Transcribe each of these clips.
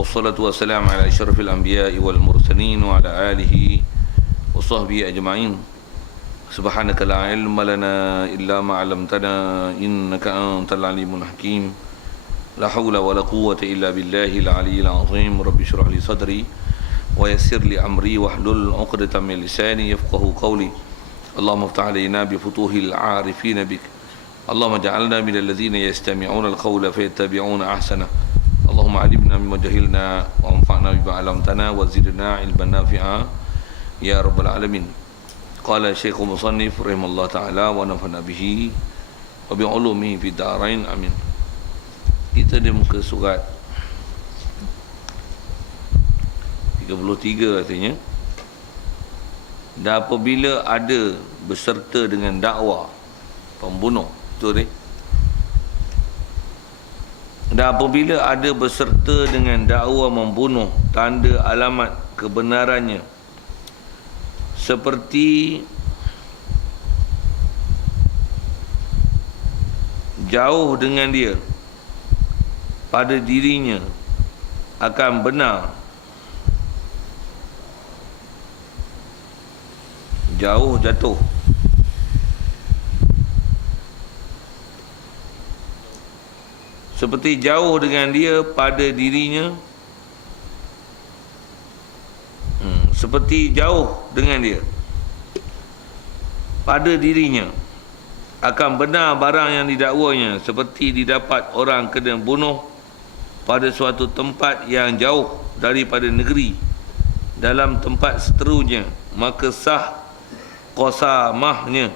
والصلاة والسلام على أشرف الأنبياء والمرسلين وعلى آله وصحبه أجمعين. سبحانك لا علم لنا إلا ما علمتنا إنك أنت العليم الحكيم. لا حول ولا قوة إلا بالله العلي العظيم. رب اشرح لي صدري ويسر لي أمري واحلل عقدة من لساني يفقه قولي. اللهم افتح علينا بفتوح العارفين بك. اللهم اجعلنا من الذين يستمعون القول فيتبعون أحسنه. اللهم علمنا مما جهلنا وانفعنا بما علمتنا وزدنا علما نافعا يا رب العالمين. قال الشيخ المصنف رحمه الله تعالى ونفعنا به وبعلومه في الدارين amin. Kita di muka surat 33 katanya. Dan apabila ada berserta dengan dakwa pembunuh, betul tak? Dan apabila ada berserta dengan dakwa membunuh, tanda alamat kebenarannya seperti jauh dengan dia pada dirinya akan benar, jauh jatuh, seperti jauh dengan dia pada dirinya, seperti jauh dengan dia pada dirinya akan benar barang yang didakwanya, seperti didapat orang kena bunuh pada suatu tempat yang jauh daripada negeri dalam tempat seterunya, maka sah qasamahnya,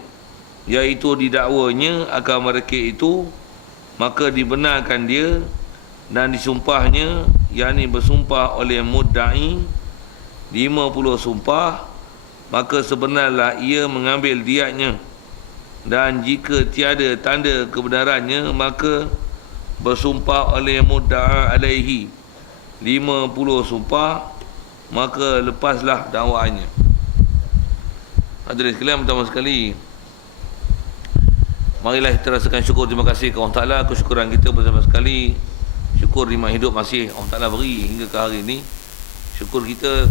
iaitu didakwanya akan mereka itu, maka dibenarkan dia dan disumpahnya, yakni bersumpah oleh mudda'i 50 sumpah, maka sebenarlah ia mengambil diatnya. Dan jika tiada tanda kebenarannya, maka bersumpah oleh mudda'a alaihi 50 sumpah, maka lepaslah dakwaannya. Hadirin sekalian, pertama sekali marilah kita rasakan syukur, terima kasih kepada Allah Ta'ala. Kesyukuran kita bersama sekali, syukur nikmat hidup masih Allah Ta'ala beri hingga ke hari ini. Syukur kita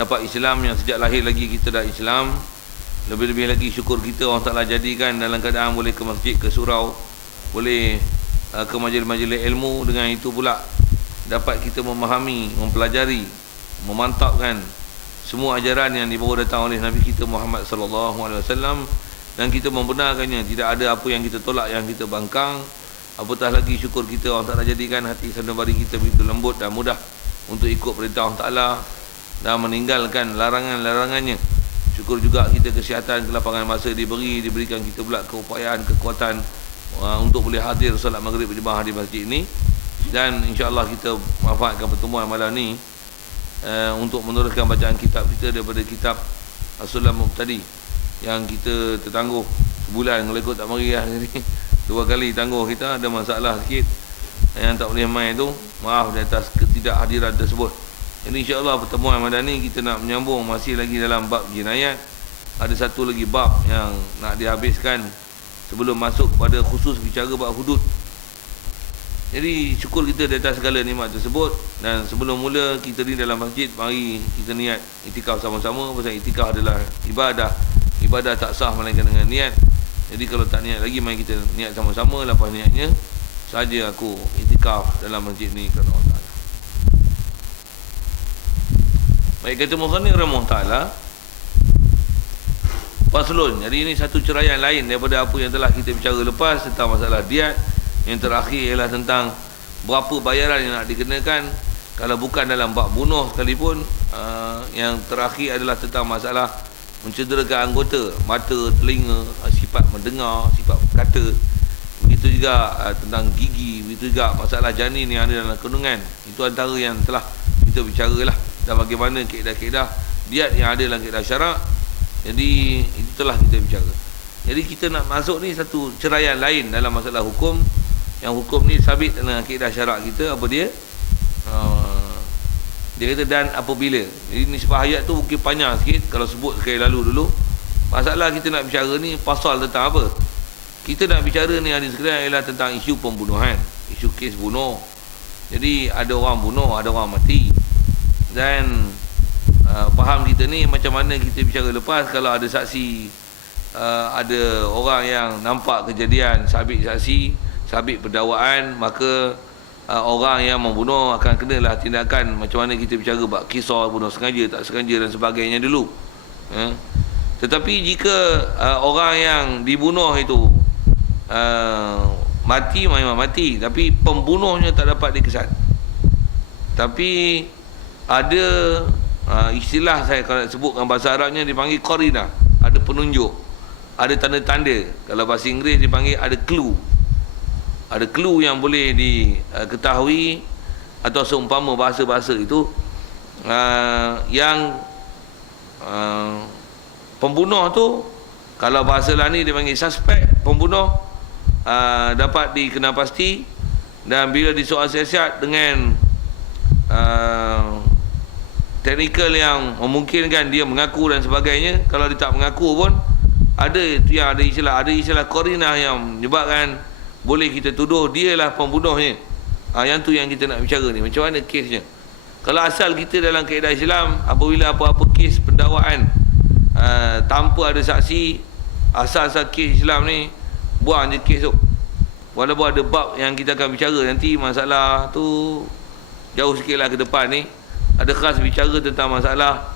dapat Islam, yang sejak lahir lagi kita dah Islam. Lebih-lebih lagi syukur kita Allah Ta'ala jadikan dalam keadaan boleh ke masjid, ke surau, boleh ke majlis-majlis ilmu. Dengan itu pula dapat kita memahami, mempelajari, memantapkan semua ajaran yang dibawa datang oleh Nabi kita Muhammad sallallahu alaihi wasallam, dan kita membenarkannya. Tidak ada apa yang kita tolak, yang kita bangkang. Apatah lagi syukur kita Allah Ta'ala jadikan hati sanubari kita begitu lembut dan mudah untuk ikut perintah Allah Ta'ala dan meninggalkan larangan-larangannya. Syukur juga kita kesihatan, kelapangan masa diberikan kita pula keupayaan, kekuatan untuk boleh hadir solat maghrib berjemaah di masjid ini. Dan insya-Allah kita manfaatkan pertemuan malam ni untuk meneruskan bacaan kitab kita daripada kitab As-Sulam Mubtadi yang kita tertangguh sebulan. Kalau ikut tak mari lah ni, 2 kali tangguh kita, ada masalah sikit yang tak boleh main tu, maaf di atas ketidakhadiran tersebut. Jadi insya-Allah pertemuan malam ni kita nak menyambung masih lagi dalam bab jinayat. Ada satu lagi bab yang nak dihabiskan sebelum masuk pada khusus bicara bab hudud. Jadi syukur kita di atas segala nikmat tersebut. Dan sebelum mula kita ni dalam masjid, mari kita niat itikaf sama-sama. Pasal itikaf adalah ibadah. Ibadah tak sah melainkan dengan niat. Jadi kalau tak niat lagi, mari kita niat sama-sama. Lepas niatnya, saja aku itikaf dalam masjid ni kerana Allah Ta'ala. Baik, kata Muhammad Rahimah Ta'ala Faslun. Jadi ini satu ceraian lain daripada apa yang telah kita bicara lepas tentang masalah diat. Yang terakhir ialah tentang berapa bayaran yang nak dikenakan kalau bukan dalam bab bunuh sekalipun. Yang terakhir adalah tentang masalah mencederakan anggota, mata, telinga, sifat mendengar, sifat berkata. Begitu juga tentang gigi, begitu juga masalah janin yang ada dalam kandungan. Itu antara yang telah kita bicaralah, dan bagaimana kaedah-kaedah diat yang ada dalam kaedah syarak. Jadi itu telah kita bicara. Jadi kita nak masuk ni satu ceraian lain dalam masalah hukum. Yang hukum ni sabit dengan kaedah syarak kita. Apa dia? Dia kata dan apabila. Jadi nisbah ayat tu mungkin panjang sikit kalau sebut sekali lalu dulu. Masalah kita nak bicara ni pasal tentang apa? Kita nak bicara ni hadis sekalian ialah tentang isu pembunuhan, isu kes bunuh. Jadi ada orang bunuh, ada orang mati. Dan faham kita ni macam mana kita bicara lepas, kalau ada saksi, ada orang yang nampak kejadian, sabit saksi, sabit pendakwaan, maka orang yang membunuh akan kenalah tindakan macam mana kita bicara bab kisah bunuh sengaja, tak sengaja dan sebagainya dulu. Tetapi jika orang yang dibunuh itu mati, memang mati, tapi pembunuhnya tak dapat dikesan. Tapi ada istilah, saya kalau sebutkan bahasa Arabnya dipanggil qarina, ada penunjuk, ada tanda-tanda. Kalau bahasa Inggeris dipanggil ada clue. Ada clue yang boleh diketahui, atau seumpama bahasa-bahasa itu yang pembunuh tu, kalau bahasa lain ni dipanggil suspek, pembunuh dapat dikenal pasti. Dan bila disoal siasat dengan teknikal yang memungkinkan dia mengaku dan sebagainya, kalau dia tak mengaku pun ada istilah qarinah yang menyebabkan boleh kita tuduh dialah pembunuhnya. Yang tu yang kita nak bicara ni, macam mana kesnya. Kalau asal kita dalam kaedah Islam, apabila apa-apa kes pendakwaan tanpa ada saksi, asal-asal kes Islam ni buang je kes tu. Walaupun ada bab yang kita akan bicara nanti, masalah tu jauh sikit lah ke depan ni, ada khas bicara tentang masalah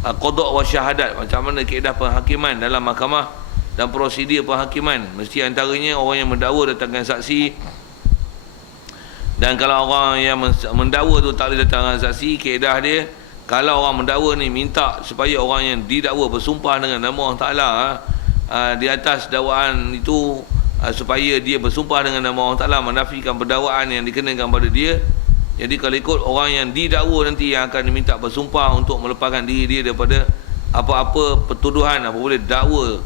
qada' wa syahadat, macam mana kaedah penghakiman dalam mahkamah dan prosedur penghakiman. Mesti antaranya orang yang mendakwa datangkan saksi, dan kalau orang yang mendakwa tu tak boleh datangkan saksi, kaedah dia, kalau orang mendakwa ni minta supaya orang yang didakwa bersumpah dengan nama Allah Ta'ala di atas dakwaan itu, supaya dia bersumpah dengan nama Allah Ta'ala, menafikan pendakwaan yang dikenakan pada dia. Jadi kalau ikut, orang yang didakwa nanti yang akan diminta bersumpah untuk melepaskan diri dia daripada apa-apa pertuduhan, apa boleh dakwa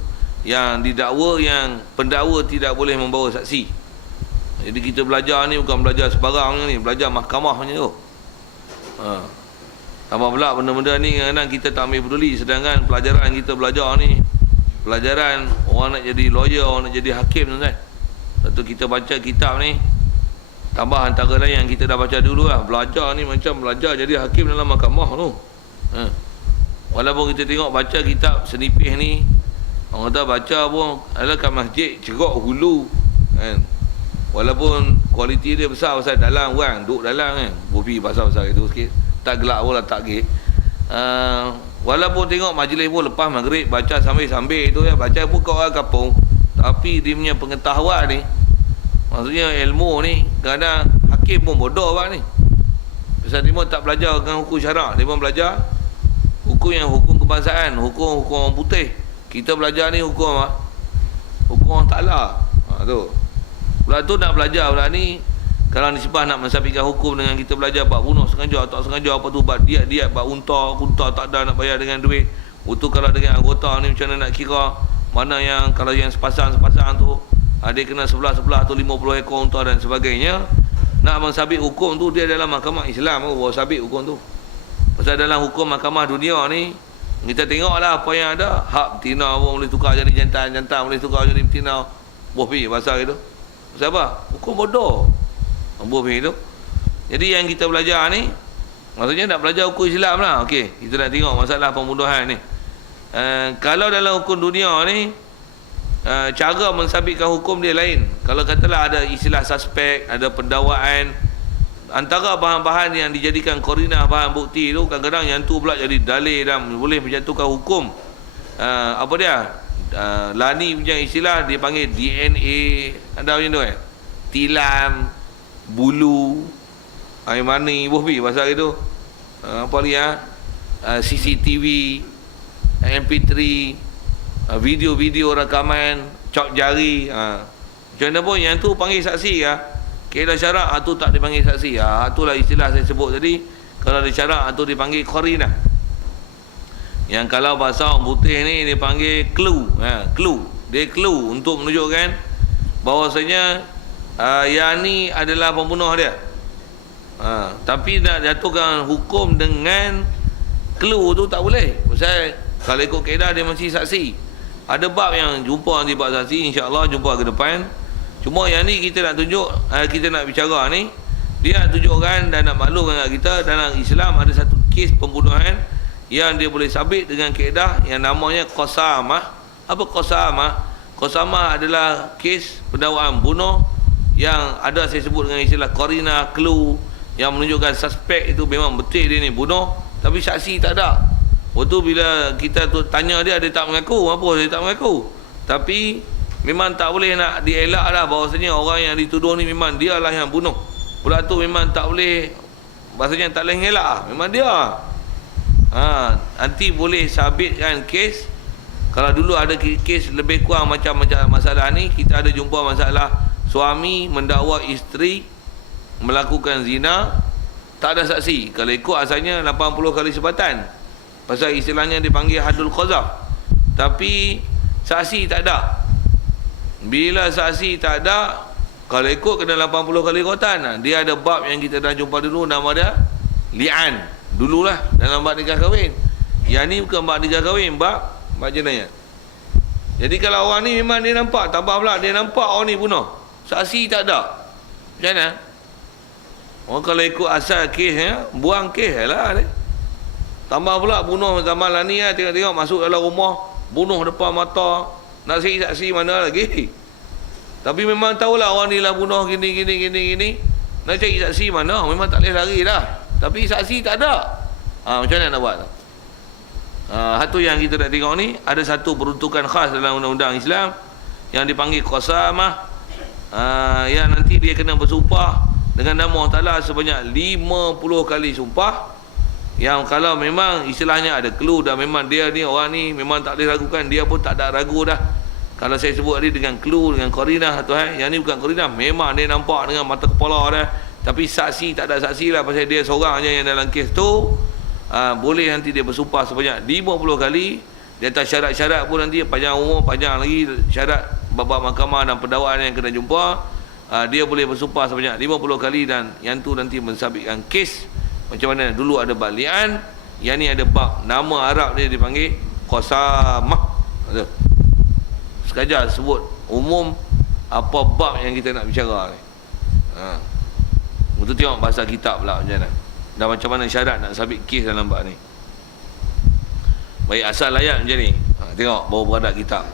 yang didakwa, yang pendakwa tidak boleh membawa saksi. Jadi kita belajar ni bukan belajar sebarang ni, belajar mahkamah macam tu. Apa pula benda-benda ni kadang kita tak ambil peduli, sedangkan pelajaran kita belajar ni pelajaran orang nak jadi lawyer, orang nak jadi hakim, tuan-tuan. Lepas tu kita baca kitab ni, tambah antara lain yang kita dah baca dulu lah, belajar ni macam belajar jadi hakim dalam mahkamah tu. Walaupun kita tengok baca kitab senipih ni, orang kata baca pun adalah kat masjid Cerok Hulu kan. Walaupun kualiti dia besar, pasal dalam orang duduk dalam kan, bobi pasal-pasal itu sikit, tak gelap pun lah, tak gig. Walaupun tengok majlis pun lepas maghrib baca sambil-sambil itu ya, baca pun kat orang kampung, tapi dia punya pengetahuan ni, maksudnya ilmu ni, kadang hakim pun bodoh bang ni. Pasal dia pun tak belajar dengan hukum syarak, dia pun belajar hukum yang hukum kebangsaan, hukum orang putih. Kita belajar ni hukum apa? Hukum Allah Ta'ala. Tu. Pula tu nak belajar pula ni, kalau nisbah nak mensabitkan hukum dengan kita belajar bab bunuh sengaja tak sengaja, apa tu bab dia bab unta tak ada nak bayar dengan duit. Itu kalau dengan anggota ni macam mana nak kira mana yang, kalau yang sepasang tu dia kena sebelah tu 50 ekor unta dan sebagainya. Nak mensabit hukum tu dia dalam mahkamah Islam baru sabit hukum tu. Pasal dalam hukum mahkamah dunia ni kita tengoklah apa yang ada, hak betina pun boleh tukar jadi jantan, jantan boleh tukar jadi betina. Bohpi pasal itu. Pasal apa? Hukum bodoh. Bohpi itu. Jadi yang kita belajar ni, maksudnya nak belajar hukum Islam lah. Okey, kita nak tengok masalah pembunuhan ni. Kalau dalam hukum dunia ni, cara mensabitkan hukum dia lain. Kalau katalah ada istilah suspek, ada pendakwaan, antara bahan-bahan yang dijadikan qarinah, bahan bukti tu, kadang-kadang yang tu pula jadi dalil dan boleh menjatuhkan hukum. Apa dia? Lani punya istilah dia panggil DNA, ada macam tu tilam, bulu, air mani, bohbi pasal itu. Apa lagi CCTV, MP3, video-video rakaman, cop jari, macam mana pun yang tu panggil saksi kaedah syarak tu tak dipanggil saksi. Itulah istilah saya sebut tadi. Kalau di syarak tu dipanggil qarinah. Yang kalau bahasa orang putih ni dipanggil clue. Clue. Dia clue untuk menunjukkan bahawasanya yang ni adalah pembunuh dia. Tapi nak jatuhkan hukum dengan clue tu tak boleh. Pasal kalau ikut kaedah dia mesti saksi. Ada bab yang jumpa nanti bab saksi, insya-Allah jumpa ke depan. Cuma yang ni kita nak tunjuk, kita nak bicara ni, Dia nak tunjukkan dan nak maklum dengan kita, dalam Islam ada satu kes pembunuhan yang dia boleh sabit dengan kaedah yang namanya qasamah. Apa qasamah? Qasamah adalah kes pendakwaan bunuh yang ada saya sebut dengan istilah qarina, clue, yang menunjukkan suspek itu memang betul dia ni bunuh, tapi saksi tak ada. Waktu bila kita tu tanya dia tak mengaku. Apa dia tak mengaku? Tapi memang tak boleh nak dielak lah bahawasanya orang yang dituduh ni memang dia lah yang bunuh. Pula tu memang tak boleh, bahasanya tak boleh ngelak lah, memang dia. Nanti boleh sabitkan kes. Kalau dulu ada kes lebih kurang macam masalah ni, kita ada jumpa masalah suami mendakwa isteri melakukan zina, tak ada saksi. Kalau ikut asalnya 80 kali sebatan, pasal istilahnya dipanggil hadul qazaf, tapi saksi tak ada. Bila saksi tak ada, kalau ikut kena 80 kali rotan. Dia ada bab yang kita dah jumpa dulu, nama dia li'an. Dululah dalam bab nikah kahwin. Yang ni bukan bab nikah kahwin, bab jenayah. Jadi kalau orang ni memang dia nampak, tambah pula dia nampak orang ni bunuh, saksi tak ada, macam mana? Orang kalau ikut asal kesnya, buang kes lah dia. Tambah pula bunuh zaman lah ni lah, tengok-tengok masuk dalam rumah, bunuh depan mata, nak cari saksi mana lagi? Tapi memang tahulah orang ni lah bunuh gini. Nak cari saksi mana? Memang tak boleh lari dah. Tapi saksi tak ada. Macam mana nak buat? Satu yang kita nak tengok ni, ada satu peruntukan khas dalam undang-undang Islam yang dipanggil qasamah, yang nanti dia kena bersumpah dengan nama Allah Ta'ala sebanyak 50 kali sumpah. Yang kalau memang istilahnya ada clue dan memang dia ni, orang ni memang tak boleh ragukan, dia pun tak ada ragu dah. Kalau saya sebut tadi dengan clue, dengan qarinah, yang ni bukan qarinah, memang dia nampak dengan mata kepala dah. Tapi saksi tak ada saksi lah, pasal dia seorang je yang dalam kes tu. Boleh nanti dia bersumpah sebanyak 50 kali. Di atas syarat-syarat pun nanti panjang umur, panjang lagi syarat bab mahkamah dan pendakwaan yang kena jumpa. Dia boleh bersumpah sebanyak 50 kali, dan yang tu nanti mensabitkan kes. Macam mana dulu ada bab li'an, yang ni ada bab nama Arab dia dipanggil qasamah. Sekadar sebut umum apa bab yang kita nak bicara ni. Untuk tengok bahasa kitab pula macam mana, dan macam mana syarat nak sabit kes dalam bab ni. Baik, asal ayat macam ni. Tengok baru beradat kitab.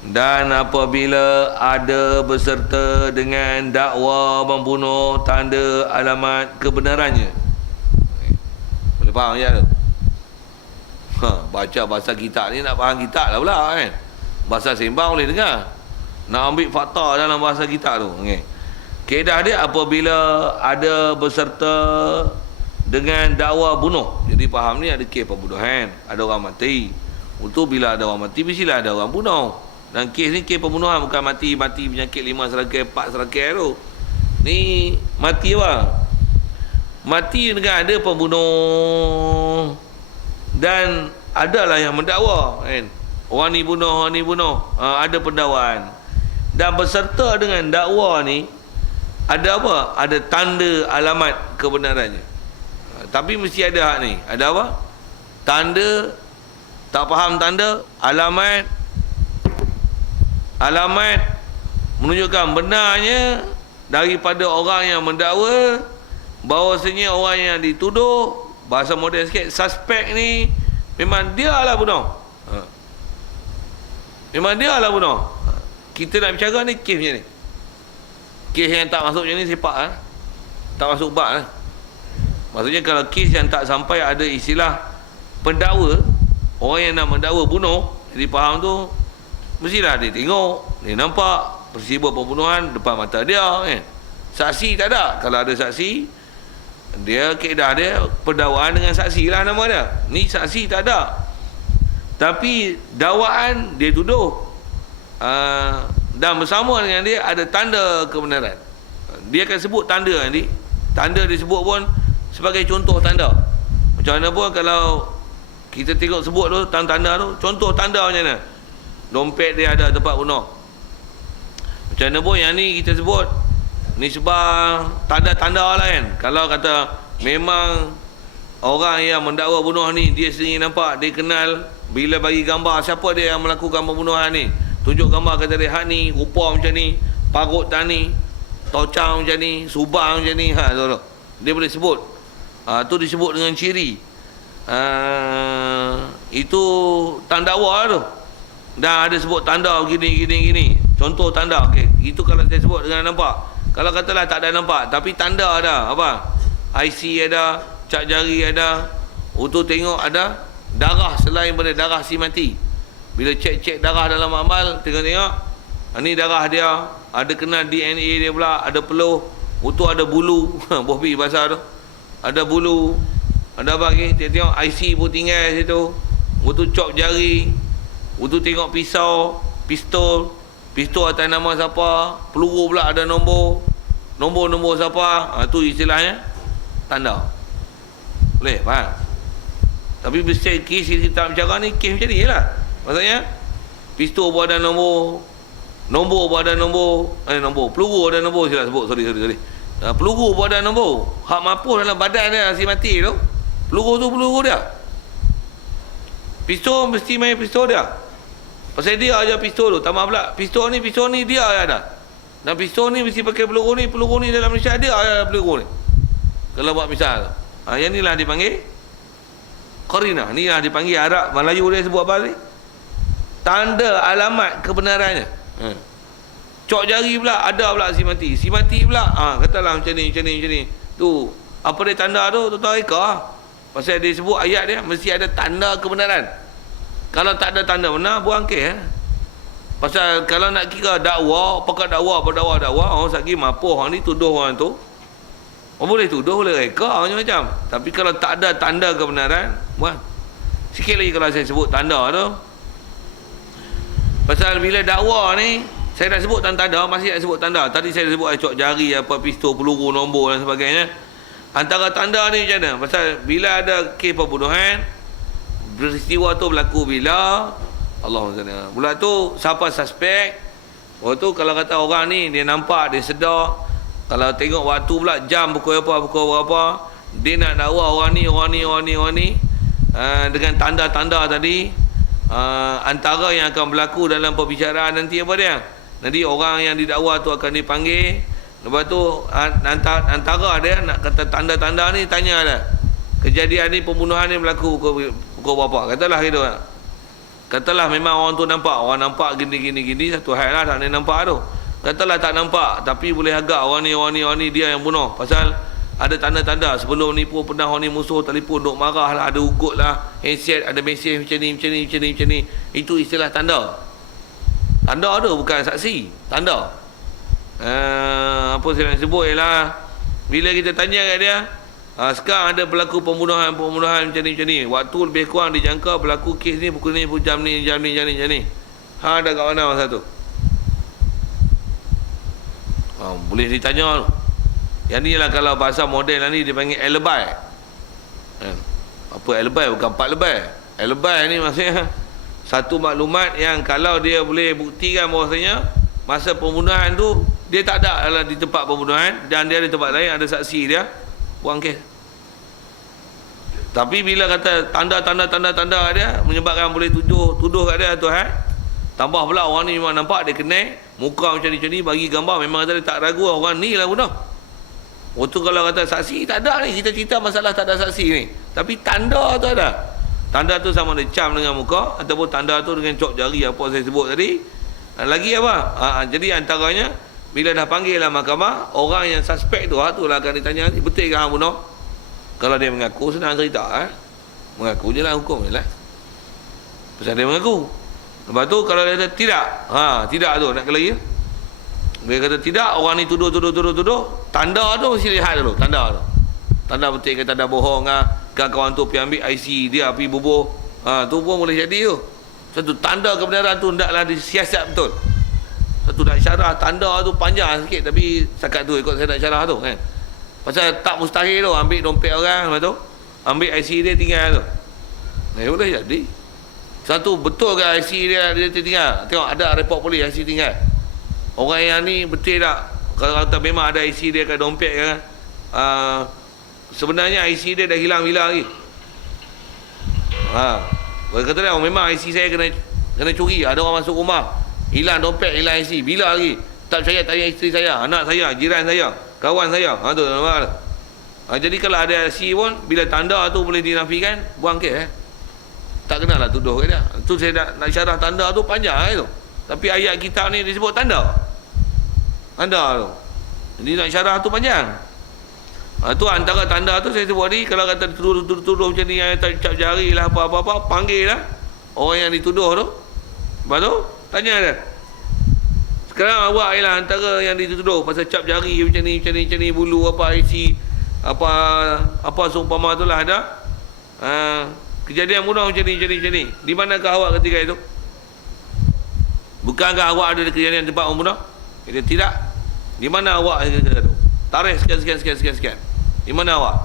Dan apabila ada berserta dengan dakwa membunuh tanda alamat kebenarannya. Boleh faham je tu? Baca bahasa kitab ni nak faham kitab lah pula kan. Bahasa sembang boleh dengar, nak ambil fakta dalam bahasa kitab tu. Kaedah dia apabila ada berserta dengan dakwa bunuh. Jadi faham ni ada kes pembunuhan, ada orang mati. Untuk bila ada orang mati, mestilah ada orang bunuh. Dan kes ni kes pembunuhan, bukan mati penyakit 5 serangkai 4 serangkai tu. Ni mati apa? Mati dengan ada pembunuh dan adalah yang mendakwa kan. Orang ni bunuh, ada pendakwaan. Dan berserta dengan dakwa ni ada apa? Ada tanda alamat kebenarannya. Tapi mesti ada hak ni. Ada apa? Tanda, tak faham tanda, alamat menunjukkan benarnya daripada orang yang mendakwa, bahawasanya orang yang dituduh, bahasa moden sikit, suspek ni memang dia lah bunuh. Memang dia lah bunuh. Kita nak bicara ni kes macam ni. Kes yang tak masuk macam ni sepak lah. Tak masuk bab lah. Maksudnya kalau kes yang tak sampai ada istilah pendakwa, orang yang nak mendakwa bunuh, jadi faham tu, mestilah dia tengok, dia nampak peristiwa pembunuhan depan mata dia kan. Saksi tak ada. Kalau ada saksi, dia kaedah dia pendakwaan dengan saksi lah nama dia. Ni saksi tak ada, tapi dakwaan dia tuduh, dan bersama dengan dia ada tanda kebenaran. Dia akan sebut tanda nanti. Tanda disebut pun sebagai contoh tanda. Macam mana pun kalau kita tengok sebut tu tanda-tanda tu, contoh tanda macam mana? Dompet dia ada tempat bunuh. Macam mana pun yang ni kita sebut ni sebab tanda-tanda lah kan. Kalau kata memang orang yang mendakwa bunuh ni dia sendiri nampak, dia kenal, bila bagi gambar siapa dia yang melakukan pembunuhan ni, tunjuk gambar kata dia hak ni, rupa macam ni, parut tak ni, tocang macam ni, subang macam ni, tu. Dia boleh sebut. Tu disebut dengan ciri. Itu tandakwa tu. Dan ada sebut tanda gini. Contoh tanda. Okay. Itu kalau saya sebut dengan nampak. Kalau katalah tak ada nampak, tapi tanda ada. Apa? IC ada, cap jari ada. Untuk tengok ada darah selain daripada darah si mati. Bila cek darah dalam amal, tengok. Ni darah dia. Ada kena DNA dia pula. Ada peluh. Untuk ada bulu. Bohbi bahasa tu. Ada bulu. Ada apa lagi? Tengok IC pun tinggal situ. Untuk cop jari. Untuk tengok pisau. Pistol atas nama siapa. Peluru pula ada nombor. Nombor siapa. Tu istilahnya tanda. Boleh faham? Tapi besar kes kita bicara ni, kes macam ni lah. Maksudnya pistol pun ada nombor pun ada nombor. Peluru ada nombor. Sila sebut. Sorry. Peluru pun ada nombor. Hak mampus dalam badan dia si mati tu. Peluru tu peluru dia. Pistol mesti main pistol dia. Pasal dia aja pistol tu. Tambah pula pistol ni dia ada. Dan pistol ni mesti pakai peluru ni dalam Malaysia dia ada peluru ni. Kalau buat misal. Yang ni lah dipanggil qarina. Ni lah dipanggil Arab Melayu dia sebut apa ni? Tanda alamat kebenarannya. Cok jari pula ada pula si mati pula katalah macam ni. Tu apa dia tanda tu tahu reka. Pasal dia sebut ayat dia mesti ada tanda kebenaran. Kalau tak ada tanda benar buang kes. Pasal kalau nak kira dakwa, apakah dakwa orang sakit mampu orang ni tuduh orang tu. Orang boleh tuduh, boleh reka macam-macam. Tapi kalau tak ada tanda kebenaran, buang. Sikit lagi kalau saya sebut tanda tu. Pasal bila dakwa ni saya dah sebut tanda, masih nak sebut tanda. Tadi saya dah sebut cok jari, apa pistol, peluru, nombor dan sebagainya. Antara tanda ni macam mana? Pasal bila ada kes pembunuhan, peristiwa tu berlaku bila Allahumma. Pula tu siapa suspek? Waktu tu kalau kata orang ni dia nampak, dia sedar. Kalau tengok waktu pula jam pukul berapa, dia nak dakwa orang ni dengan tanda-tanda tadi. Antara yang akan berlaku dalam perbicaraan nanti apa dia? Nanti orang yang didakwa tu akan dipanggil. Lepas tu antara dia nak kata tanda-tanda ni, tanya dah. Kejadian ni, pembunuhan ni berlaku pukul berapa? Katalah gitu. Katalah memang orang tu nampak. Orang nampak gini satu hal lah, tak boleh nampak tu. Katalah tak nampak, tapi boleh agak orang ni dia yang bunuh. Pasal ada tanda-tanda. Sebelum ni pun pernah orang ni musuh telefon duk marah lah, ada ugut lah, handset, ada mesej macam ni. Itu istilah tanda. Tanda tu bukan saksi. Tanda. Apa saya nak sebut ialah bila kita tanya kat dia, sekarang ada berlaku pembunuhan macam ni. Waktu lebih kurang dijangka berlaku kes ni pukul ni, jam ni. Ada kat mana masa tu? Boleh ditanya tu. Yang ni lah kalau bahasa moden lah ni dipanggil alibi. Apa alibi? Bukan pak lebay. Alibi ni maksudnya satu maklumat yang kalau dia boleh buktikan bahawasanya masa pembunuhan tu dia tak ada di tempat pembunuhan dan dia di tempat lain, ada saksi dia, buang kes. Tapi bila kata tanda dia menyebabkan boleh tuduh kat dia tu, tambah pula orang ni memang nampak dia kenal muka macam ni, bagi gambar, memang kata dia tak ragu orang ni lah bunuh. Waktu kalau kata saksi tak ada ni, cerita masalah tak ada saksi ni, tapi tanda tu ada. Tanda tu sama ada cam dengan muka ataupun tanda tu dengan cok jari apa saya sebut tadi. Lagi apa? Jadi antaranya bila dah panggil lah mahkamah, orang yang suspek tu lah akan ditanya, betul ke hang bunuh? Kalau dia mengaku, senang cerita. Mengaku je lah, hukum je lah. Pasal dia mengaku. Lepas tu kalau dia kata tidak, tidak tu nak lagi. Dia kata tidak, orang ni tuduh. Tanda tu mesti lihat dulu, tanda tu. Tanda betul ke tanda bohong kawan tu pergi ambil IC dia, pergi bubuh. Tu pun boleh jadi tu. Satu tanda kebenaran tu hendaklah disiasat betul. Satu nak syarah tanda tu panjang sikit, tapi setakat tu ikut saya nak syarah tu kan. Pasal tak mustahil tu ambil dompet orang, lepas tu ambil IC dia tinggal tu. Boleh jadi. Satu betul ke IC dia tinggal? Tengok ada report polis IC tinggal. Orang yang ni betul tak? Kalau kata memang ada IC dia kat dompet kan. Sebenarnya IC dia dah hilang bila lagi. Dia kata dia memang IC saya kena curi. Ada orang masuk rumah, hilang dompet, hilang IC. Bila lagi? Tak percaya tanya isteri saya, anak saya, jiran saya, kawan saya. Tu nampak. Jadi kalau ada LC pun, bila tanda tu boleh dinafikan, buang kes. Tak kenalah tuduh ke dia. Tu saya nak syarah tanda tu panjang tu. Tapi ayat kitab ni disebut tanda. Tanda tu. Jadi nak syarah tu panjang. Tu antara tanda tu saya sebut ni, kalau kata tuduh macam ni, cap jari lah, apa-apa, panggil lah orang yang dituduh tu. Lepas tu, tanya dia. Sekarang awak ialah antara yang dituduh pasal cap jari macam ni, bulu apa, isi, apa seumpama tu lah ada. Kejadian bunuh macam ni. Di manakah awak ketika itu? Bukankah awak ada kejadian tempat membunuh? Dia tidak. Di mana awak ketika itu? Tarikh sekian. Di mana awak?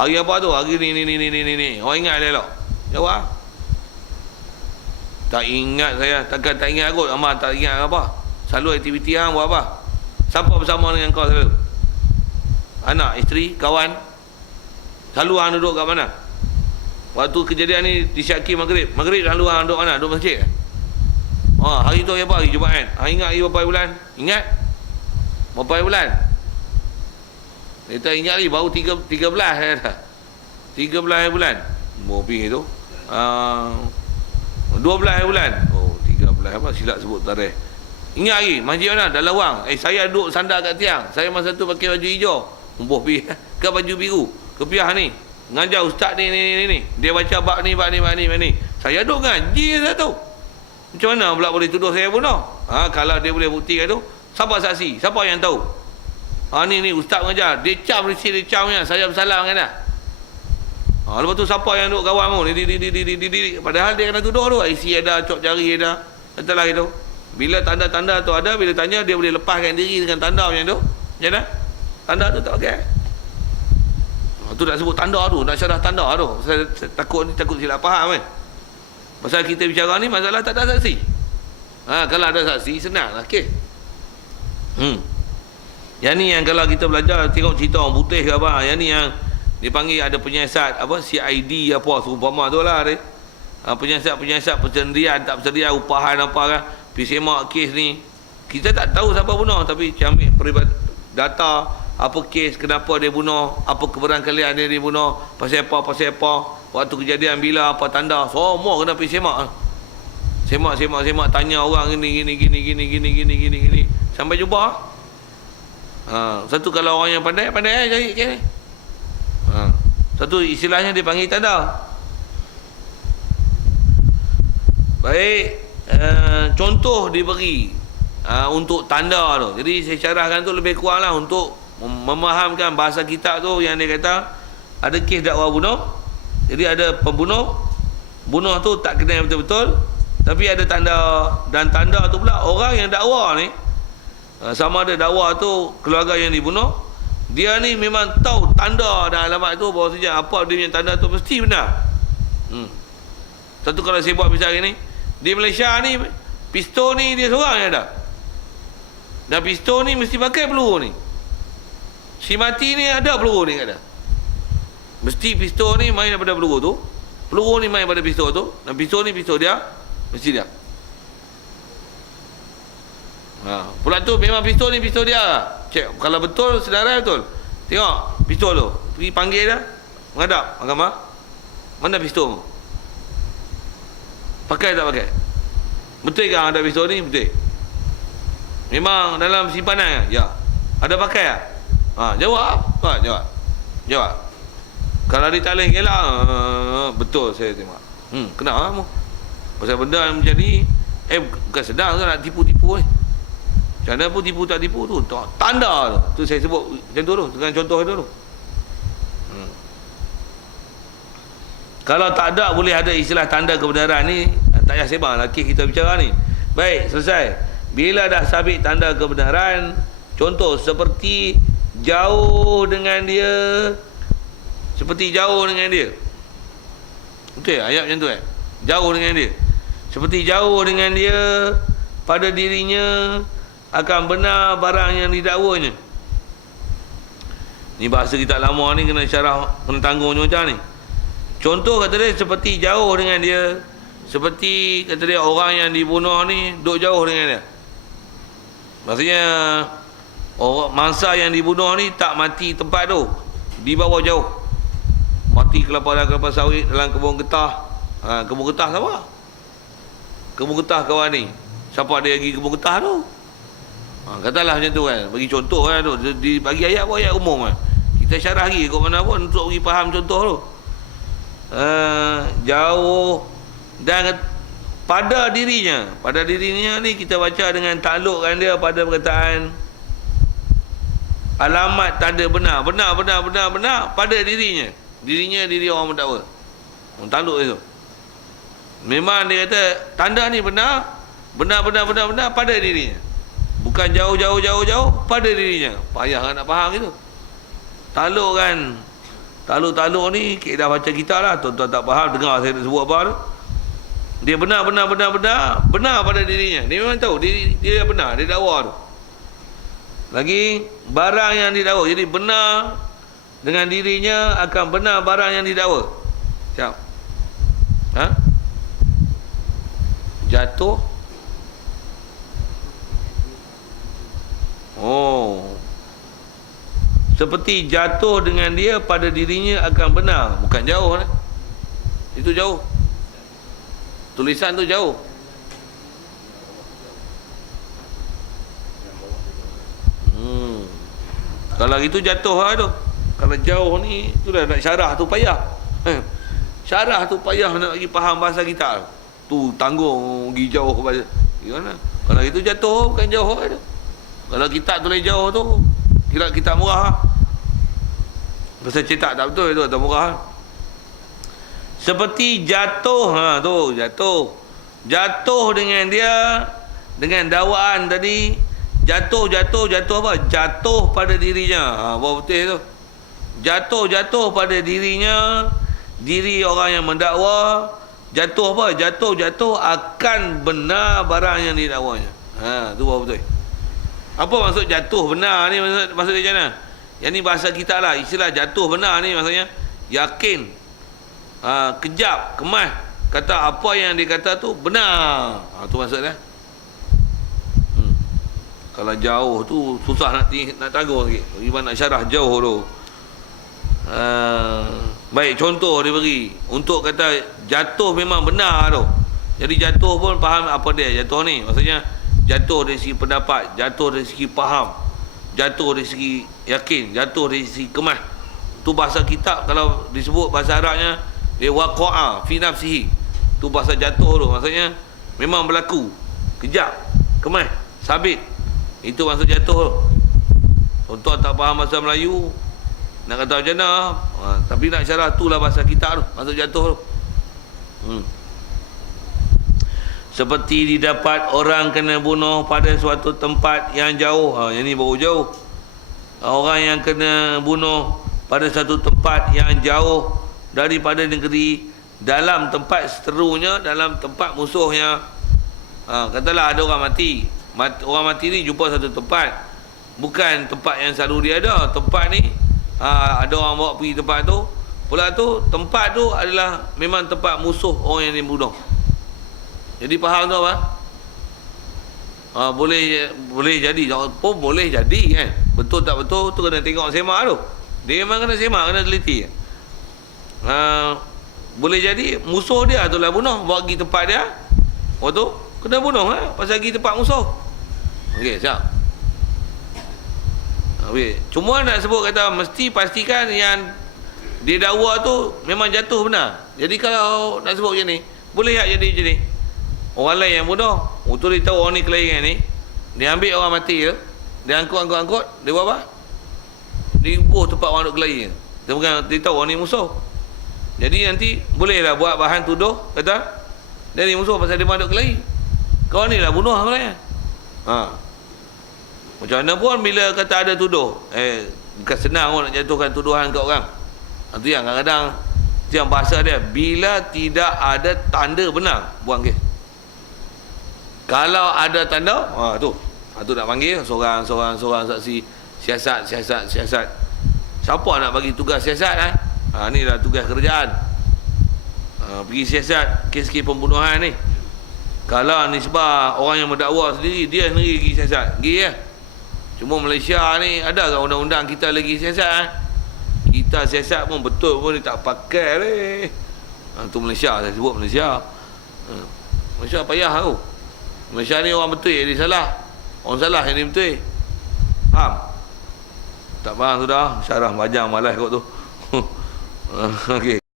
Hari apa tu? Hari ni. Awak ingat elok? Jawab. Tak ingat saya. Takkan tak ingat kot. Amal tak ingat apa. Selalu aktiviti hang buat apa? Siapa bersama dengan kau selalu? Anak, isteri, kawan. Selalu hang duduk kat mana? Waktu kejadian ni disyaki maghrib. Maghrib selalu hang duduk mana? Duduk masjid. Hari tu apa? Hari Jumaat. Hang ingat hari berapa bulan? Ingat? Berapa bulan? Kita ingat ni baru 13 dah. 13 bulan. Mobil tu. 12 bulan. 13 apa silap sebut tarikh. Ingat lagi masjid mana? Dalam wang. Saya duduk sandar kat tiang. Saya masa tu pakai baju hijau. Pi ke baju biru. Kepiah ni. Ngajar ustaz ni. Dia baca bab ni. Saya duduk ngaji satu. Macam mana pula boleh tuduh saya bunuh? Kalau dia boleh buktikan tu, siapa saksi? Siapa yang tahu? Ni ustaz mengajar. Dia cam nya. Saya bersalah dengan dia. Lepas tu siapa yang duduk kawan mu? Padahal dia kena tuduh tu. IC ada, cok jari ada. Itulah itu. Bila tanda-tanda tu ada, bila tanya dia boleh lepaskan diri dengan tanda macam tu. Macam mana? Tanda tu tak pakai. Tu nak sebut tanda tu, nak syarah tanda tu. Saya takut silap faham kan. Pasal kita bicara ni masalah tak ada saksi. Kalau ada saksi senang lah kes. Yang ni yang kalau kita belajar tengok cerita orang putih ke apa, yang ni yang dipanggil ada penyiasat apa CID apa seumpama tu lah dia. Penyiasat persendirian tak persendirian upahan apa kan. Pergi semak kes ni. Kita tak tahu siapa bunuh tapi ambil data apa kes, kenapa dia bunuh, apa keberangkalian dia bunuh, pasal apa, waktu kejadian bila, apa tanda, semua kena pergi semak. Semak, tanya orang gini. Sampai jumpa. Satu kalau orang yang pandai cari kes ni. Satu istilahnya dia panggil tanda. Baik, contoh diberi untuk tanda tu. Jadi saya syarahkan tu lebih kurang lah untuk memahamkan bahasa kitab tu yang dia kata ada kes dakwa bunuh. Jadi ada pembunuh, bunuh tu tak kena betul-betul, tapi ada tanda, dan tanda tu pula orang yang dakwa ni sama ada dakwa tu keluarga yang dibunuh, dia ni memang tahu tanda dan alamat tu bahawa saja apa dia punya tanda tu mesti benar. Satu kalau saya buat misalnya ni di Malaysia ni pistol ni dia seorang yang ada, dan pistol ni mesti pakai peluru ni. Si mati ni ada peluru ni ada. Mesti pistol ni main daripada peluru tu. Peluru ni main daripada pistol tu. Dan pistol ni pistol dia. Mesti dia. Pula tu memang pistol ni pistol dia. Cek kalau betul sedarai betul. Tengok pistol tu. Pergi panggil dia. Menghadap agama. Mana pistol tu? Pakai tak pakai? Betul ke ada pistol ni? Betul. Memang dalam simpanan ya. Ada pakai tak? Jawab. Jawab. Kalau dia tak boleh gelak, betul saya tengok. Kenapa kamu? Pasal benda macam ni, bukan sedang tu nak tipu-tipu ni. Macam mana pun tipu tak tipu tu, tanda tu. Tu saya sebut macam tu dengan contoh itu tu. Kalau tak ada, boleh ada istilah tanda kebenaran ni. Tak payah sebang lagi kita bicara ni. Baik, selesai. Bila dah sabit tanda kebenaran, contoh seperti jauh dengan dia. Seperti jauh dengan dia. Betul ayat macam tu Jauh dengan dia. Seperti jauh dengan dia pada dirinya akan benar barang yang didakwanya. Ni bahasa kita lama ni kena syarah, kena tanggung macam ni. Contoh kata dia seperti jauh dengan dia. Seperti kata dia orang yang dibunuh ni duduk jauh dengan dia. Maksudnya orang mangsa yang dibunuh ni tak mati tempat tu, dibawa jauh, mati kelapa sawit dalam kebun getah. Kebun getah siapa? Kebun getah kawan ni, siapa ada pergi kebun getah tu? Katalah macam tu kan, bagi contoh kan tu, bagi ayat pun ayat umum kan, kita syarah lagi kat mana pun untuk bagi faham contoh tu. Jauh dan pada dirinya ni kita baca dengan taklukkan dia pada perkataan alamat tanda benar pada diri orang mendakwa. Takluk itu memang dia kata tanda ni benar pada dirinya, bukan jauh pada dirinya. Payah kan nak faham gitu. Takluk kan, takluk ni kita dah baca kitab lah, tuan-tuan tak faham dengar saya nak sebut apa tu. Dia benar pada dirinya. Dia memang tahu dia benar, dia dakwa tu. Lagi barang yang didakwa, jadi benar dengan dirinya akan benar barang yang didakwa. Siap? Jatuh. Seperti jatuh dengan dia pada dirinya akan benar. Bukan jauh lah. Itu jauh. Tulisan tu jauh. Kalau itu jatuh lah tu. Kalau jauh ni, tu dah nak syarah tu payah. Syarah tu payah nak bagi faham bahasa kita. Tu tanggung pergi jauh bahasa. Gimana? Kalau itu jatuh bukan jauh lah tu. Kalau kitab tulis jauh tu, kira kitab murah. Pasal cetak tak betul itu atau murah. Seperti jatuh, tu jatuh dengan dia, dengan dakwaan tadi, jatuh apa? Jatuh pada dirinya. Apa betul tu? Jatuh pada dirinya, diri orang yang mendakwa. Jatuh apa? Jatuh akan benar barang yang didakwanya. Tu apa betul? Apa maksud jatuh benar ni? Maksud dia macam mana? Yang ni bahasa kita lah. Istilah jatuh benar ni maksudnya yakin, kejap, kemas, kata apa yang dia kata tu benar. Tu maksudnya. Kalau jauh tu susah nak tanggung lagi. Bagaimana nak syarah jauh tu. Baik, contoh dia beri untuk kata jatuh memang benar tu. Jadi jatuh pun faham apa dia jatuh ni. Maksudnya jatuh dari segi pendapat, jatuh dari segi faham, jatuh dari segi yakin, jatuh dari segi kemas. Tu bahasa kitab. Kalau disebut bahasa Arabnya dia waqa'a fi nafsihi. Tu bahasa jatuh tu. Maksudnya memang berlaku, kejap, kemas, sabit. Itu maksud jatuh tu. Contoh tak faham bahasa Melayu, nak kata macam mana, tapi nak syarah tu lah bahasa kitab tu, maksud jatuh tu. Seperti didapat orang kena bunuh pada suatu tempat yang jauh. Yang ni baru jauh. Orang yang kena bunuh pada satu tempat yang jauh daripada negeri, dalam tempat seterunya, dalam tempat musuhnya. Katalah ada orang mati. Orang mati ni jumpa satu tempat, bukan tempat yang selalu dia ada. Tempat ni ada orang bawa pergi tempat tu, pula tu tempat tu adalah memang tempat musuh orang yang dibunuh. Jadi faham tu apa? Boleh jadi pun boleh jadi kan. Betul tak betul tu kena tengok semak tu. Dia memang kena semak, kena teliti. Boleh jadi musuh dia tu lah bunuh, bawa pergi tempat dia. Tu kena bunuh pasal pergi tempat musuh. Okey, siap. Cuma nak sebut kata mesti pastikan yang dia dakwa tu memang jatuh benar. Jadi kalau nak sebut macam ni, boleh tak jadi macam ni? Orang lain yang bunuh, tu dia tahu orang ni kelahiran ni, dia ambil orang mati je, dia angkut, dia buat apa? Dia bubuh tempat orang duk kelahiran. Dia tahu orang ni musuh. Jadi nanti bolehlah buat bahan tuduh, kata dia ni musuh pasal dia duk kelahi. Kau ni lah bunuh sebenarnya. Macam mana pun bila kata ada tuduh, bukan senang pun nak jatuhkan tuduhan kat orang. Itu yang kadang-kadang, itu yang bahasa dia, bila tidak ada tanda benar, buang kes. Kalau ada tanda, tu nak panggil seorang saksi siasat. Siapa nak bagi tugas siasat ni lah tugas kerjaan. Pergi siasat kes-kes pembunuhan ni. Kalau nisbah orang yang mendakwa sendiri, dia sendiri pergi siasat. Pergi ya. Cuma Malaysia ni ada tak undang-undang kita lagi siasat? Kita siasat pun betul pun dia tak pakai ni. Tu Malaysia, saya sebut Malaysia. Malaysia payah tu. Malaysia ni orang betul yang dia salah. Orang salah yang dia betul. Faham? Tak faham sudah? Syarah panjang malas kot tu. Okey.